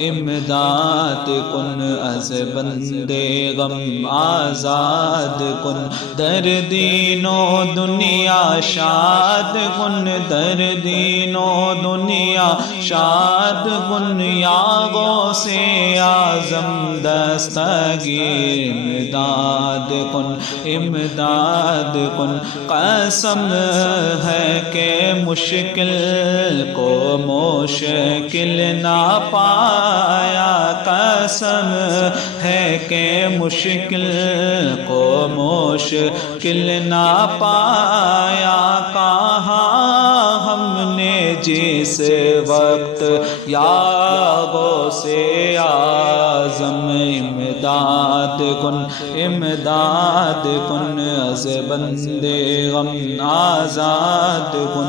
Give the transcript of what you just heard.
इमदाद कुन अज़ बंदे गम आज़ाद कुन, दर्दीनो दुनिया शाद कुन, दर्दीनो दुनिया शाद कुन, यागो से आज़म दस्तगीर इमदाद कुन। कसम है कि मुश्किल को मुश्किल ना पाया, कसम है कि मुश्किल को मुश्किल ना पाया। कहाँ हमने जिस वक्त यागो से आज़म इमदाद कुन अज़ बंदे गम आज़ाद कुन।